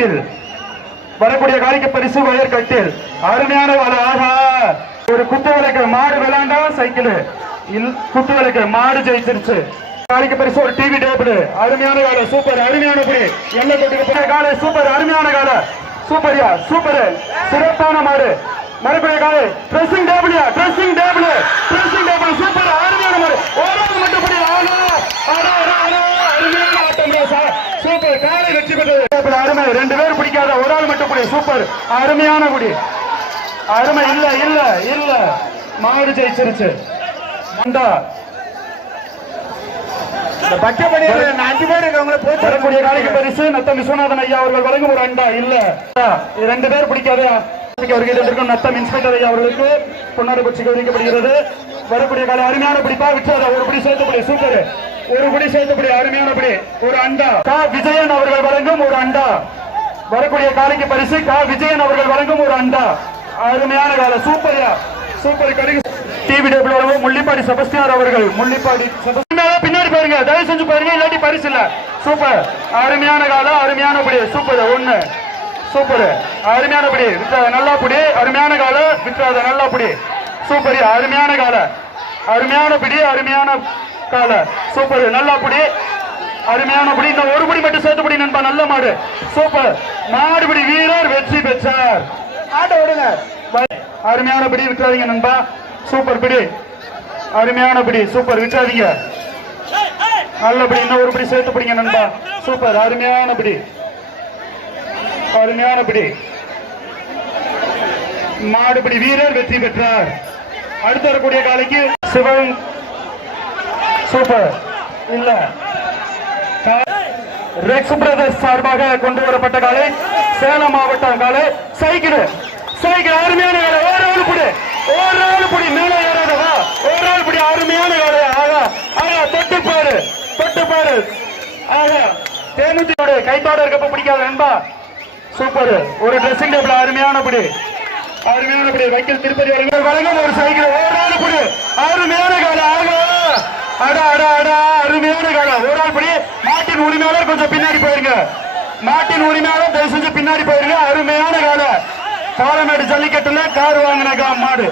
கட்டில் வரக்கூடிய காலிக்கு பரிசு வயர் கட்டில் அருமையான வலை. ஒரு குத்து விளக்கு மாடு விளாண்டா சைக்கிள். குத்து விளக்கு மாடு ஜெயிச்சிருச்சு. காலிக்கு பரிசு ஒரு டிவி டேபிள். அருமையான காலை சூப்பர் அருமையான புடி எல்லை தொட்டுக்கு காலை சூப்பர் அருமையான காலை. சூப்பர்யா சூப்பர். சிறப்பான மாடு. மறுபடிய காலை pressing டேபிள்யா dressing table dressing table super அருமையான மாடு ஓடாது மட்டும் புடி ஆனா ஆனா ஆனா அருமையான ஆட்டம் சார் சூப்பர் காலை வெற்றி பெற்றது டேபிள் அருமை ரெண்டு பேர் பிடிக்காத ஒரு ஆள் மட்டும் புடி. சூப்பர். அருமையான குடி அருமை. இல்ல இல்ல இல்ல. மாடு ஜெயிச்சிருச்சு. மண்டா. வரக்கூடிய பரிசு. நத்தம் விஸ்வநாதன் ஐயா அவர்கள் வழங்கும் ஒரு அண்டா. இல்ல. இது ரெண்டு பேர் பிடிக்காத. இருக்கும் நத்தம் இன்ஸ்பெக்டர் ஐயா அவர்களுக்கு. பொன்னாடு வரக்கூடிய காலை அருமையான பிடிப்பா விற்றாத ஒரு பிடி சூப்பர். ஒரு பிடி சேர்த்துப்படி அருமையான பிடி. ஒரு அண்டா. விஜயன் அவர்கள் வழங்கும் ஒரு அண்டா. வரக்கூடிய காலைக்கு பரிசு. கா விஜயன் அவர்கள் வழங்கும் ஒரு அண்டா. அருமையான காலை சூப்பர்யா சூப்பர் கடுகு. டிவி டேபிள் வழங்கும் முள்ளிப்பாடி செபஸ்டியார் அவர்கள். முள்ளிப்பாடி பின்னாடி பாருங்க. தயவு செஞ்சு பாருங்க. இல்லாட்டி பரிசு இல்ல. சூப்பர். அருமையான காலம் அருமையான படி. சூப்பர். ஒண்ணு. சூப்பர். அருமையான படி. விற்றாத நல்லா புடி. அருமையான கால. விற்றாத நல்லா புடி. சூப்பர் அருமையான கால. அருமையான பிடி அருமையான கால. சூப்பர். நல்லா புடி. அருமையான படி. இந்த ஒரு படி மட்டும் சேர்த்து படி நண்பா. நல்ல மாடு. சூப்பர் மாடுபடி வீரர் வெற்றி பெற்றார். ஆட்டோ விடுங்க அருமையான பிடி விட்டுறாதீங்க நண்பா. சூப்பர் பிடி. அருமையான பிடி. சூப்பர் விட்டுறாதீங்க நல்ல பிடி. இன்னும் ஒரு பிடி சேர்த்து பிடிங்க நண்பா. சூப்பர் அருமையான பிடி. அருமையான பிடி. மாடுபிடி வீரர் வெற்றி பெற்றார். அடுத்து வரக்கூடிய காலைக்கு சிவன். சூப்பர் இல்லை. ரெக்ஸ் பிரதர்ஸ் சார்பாக கொண்டு வரப்பட்ட காலை சேலம் மாவட்டம் காலை. சைக்கிள் சைக்கிள் அருமையான வேலை ஒரு ஆள் புடி ஒரு ஆள் புடி மேலே ஏறாதவா? ஒரு ஆள் புடி அருமையான வேலை ஆகா ஆகா தொட்டு பாரு தொட்டு பாரு. ஆகா தேமுதியோட கைத்தோட இருக்கப்ப பிடிக்காத நண்பா. சூப்பர். ஒரு ட்ரெஸ்ஸிங் டேபிள் அருமையான புடி. அருமையான புடி. வைக்கல் திருப்பதி வழங்கும் வழங்கும் ஒரு சைக்கிள். ஒரு ஆள் புடி அருமையான காலை ஆகா அடா அடா அடா அருமையான காலம் ஒரு ஆள் படி நாட்டின் உரிமையாளர் கொஞ்சம் பின்னாடி போயிருங்க நாட்டின் உரிமையாக தயவு செஞ்சு பின்னாடி போயிருங்க. அருமையான கால பாலமேடு ஜல்லிக்கட்டுல கார் வாங்கின கா மாடு.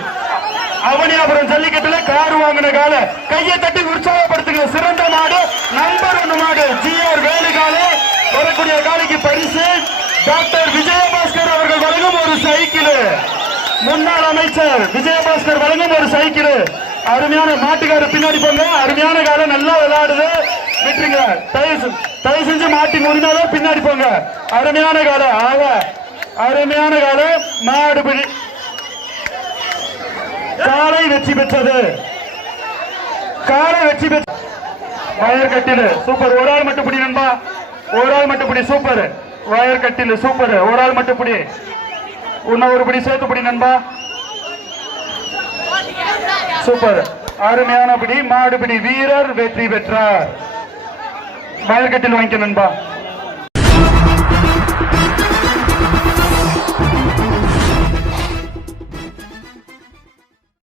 அவனியாபுரம் ஜல்லிக்கட்டுல கார் வாங்கின கால. கையை தட்டி உற்சாகப்படுத்துங்க சிறந்த மாடு நம்பர் ஒன்று மாடு ஜிஆர் வேலுகாலு. வரக்கூடிய காலைக்கு பரிசு. டாக்டர் விஜயபாஸ்கர் அவர்கள் வழங்கும் ஒரு சைக்கிள். முன்னாள் அமைச்சர் விஜயபாஸ்கர் வழங்கும் ஒரு சைக்கிள். அருமையான மாட்டுக்காரர் பின்னாடி போங்க. அருமையான கார நல்லா விளையாடுது. விட்டுருங்க தயவு தயவு செஞ்சு மாட்டி உரிமையாளர் பின்னாடி போங்க. அருமையான கார ஆக அருமையான கார மாடு பிடி காலை வெற்றி பெற்றது. காலை வெற்றி பெற்ற வயர் கட்டிலு. சூப்பர். ஒரு ஆள் மட்டும் பிடி நண்பா. ஒரு ஆள் மட்டும் பிடி. சூப்பர். வயர் கட்டிலு. சூப்பர். ஒரு ஆள் மட்டும் பிடி. இன்னும் ஒரு பிடி சேர்த்து பிடி நண்பா. சூப்பர். அருமையான பிடி. மாடுபிடி வீரர் வெற்றி பெற்றார். வயல்கட்டில் வாங்கிக்க நண்பா.